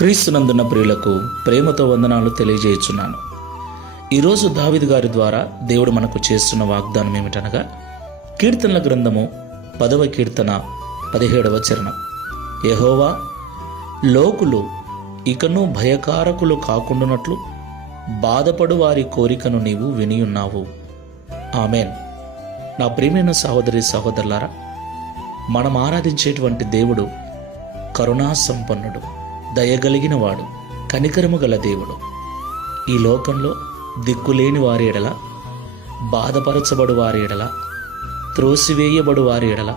క్రీస్తునందున్న ప్రియులకు ప్రేమతో వందనాలు తెలియజేయుచున్నాను. ఈరోజు దావీదు గారి ద్వారా దేవుడు మనకు చేస్తున్న వాగ్దానం ఏమిటనగా, కీర్తనల గ్రంథము 10వ కీర్తన 17వ చరణం. యెహోవా, లోకులు ఇకను భయకారకులు కాకుండానట్లు బాధపడు వారి కోరికను నీవు వినియున్నావు. ఆమెన్. నా ప్రియమైన సహోదరి సహోదరులారా, మనం ఆరాధించేటువంటి దేవుడు కరుణా సంపన్నుడు, దయగలిగిన వాడు, కనికరము గల దేవుడు. ఈ లోకంలో దిక్కులేని వారి ఎడల, బాధపరచబడు వారి ఎడల, త్రోసివేయబడు వారి ఎడల,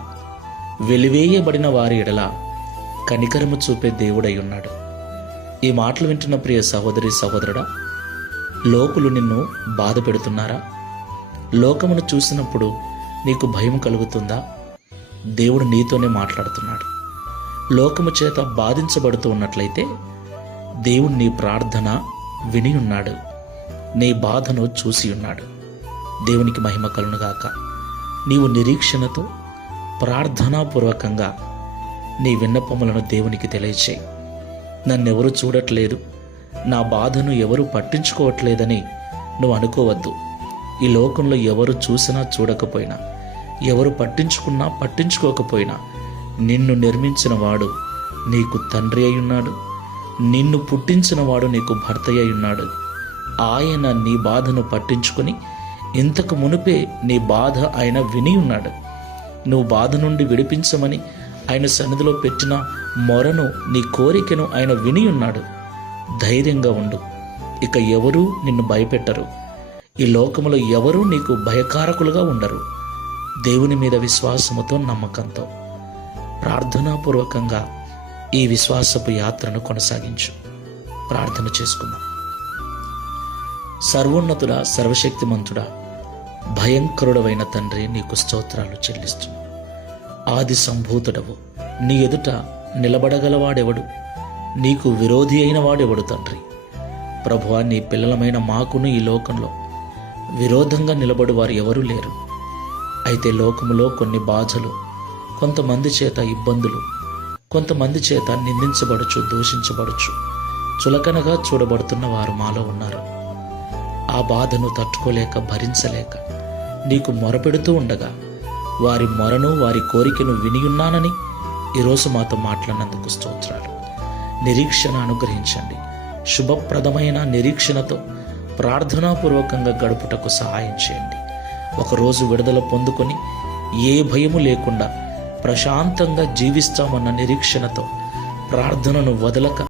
వెలివేయబడిన వారి ఎడల కనికరము చూపే దేవుడై ఉన్నాడు. ఈ మాటలు వింటున్న ప్రియ సహోదరి సహోదరుడా, లోకులు నిన్ను బాధ పెడుతున్నారా? లోకమును చూసినప్పుడు నీకు భయం కలుగుతుందా? దేవుడు నీతోనే మాట్లాడుతున్నాడు. లోకము చేత బాధించబడుతూ ఉన్నట్లయితే దేవుడు నీ ప్రార్థన విని ఉన్నాడు, నీ బాధను చూసి ఉన్నాడు. దేవునికి మహిమ కలుగునుగాక. నీవు నిరీక్షణతో ప్రార్థనాపూర్వకంగా నీ విన్నపములను దేవునికి తెలియచేయి. నన్నెవరు చూడట్లేదు, నా బాధను ఎవరు పట్టించుకోవట్లేదని నువ్వు అనుకోవద్దు. ఈ లోకంలో ఎవరు చూసినా చూడకపోయినా, ఎవరు పట్టించుకున్నా పట్టించుకోకపోయినా, నిన్ను నిర్మించిన వాడు నీకు తండ్రి అయి ఉన్నాడు, నిన్ను పుట్టించిన వాడు నీకు భర్త అయి ఉన్నాడు. ఆయన నీ బాధను పట్టించుకొని ఇంతకు మునుపే నీ బాధ ఆయన విని ఉన్నాడు. నువ్వు బాధ నుండి విడిపించమని ఆయన సన్నిధిలో పెట్టిన మొరను, నీ కోరికను ఆయన విని ఉన్నాడు. ధైర్యంగా ఉండు. ఇక ఎవరూ నిన్ను భయపెట్టరు. ఈ లోకములో ఎవరూ నీకు భయకారకులుగా ఉండరు. దేవుని మీద విశ్వాసముతో, నమ్మకంతో ప్రార్థనాపూర్వకంగా ఈ విశ్వాసపు యాత్రను కొనసాగించు. ప్రార్థన చేసుకుందాం. సర్వోన్నతుడా, సర్వశక్తిమంతుడా, భయంకరుడవైన తండ్రి, నీకు స్తోత్రాలు చెల్లిస్తున్నాం. ఆది సంభూతుడవు, నీ ఎదుట నిలబడగలవాడెవడు? నీకు విరోధి అయిన వాడెవడు తండ్రి? ప్రభువా, నీ పిల్లలమైన మాకును ఈ లోకంలో విరోధంగా నిలబడు వారు ఎవరూ లేరు. అయితే లోకములో కొన్ని బాధలు, కొంతమంది చేత ఇబ్బందులు, కొంతమంది చేత నిందించబడుచు, దూషించబడుచు, చులకనగా చూడబడుతున్న వారు మాలో ఉన్నారు. ఆ బాధను తట్టుకోలేక, భరించలేక నీకు మొరపెడుతూ ఉండగా, వారి మొరను, వారి కోరికను వినియున్నానని ఈరోజు మాతో మాట్లాడినందుకు స్తోత్రాలు. నిరీక్షణ అనుగ్రహించండి. శుభప్రదమైన నిరీక్షణతో ప్రార్థనాపూర్వకంగా గడుపుటకు సహాయం చేయండి. ఒకరోజు విడుదల పొందుకొని ఏ భయము లేకుండా ప్రశాంతంగా జీవిస్తామన్న నిరీక్షణతో ప్రార్థనను వదలక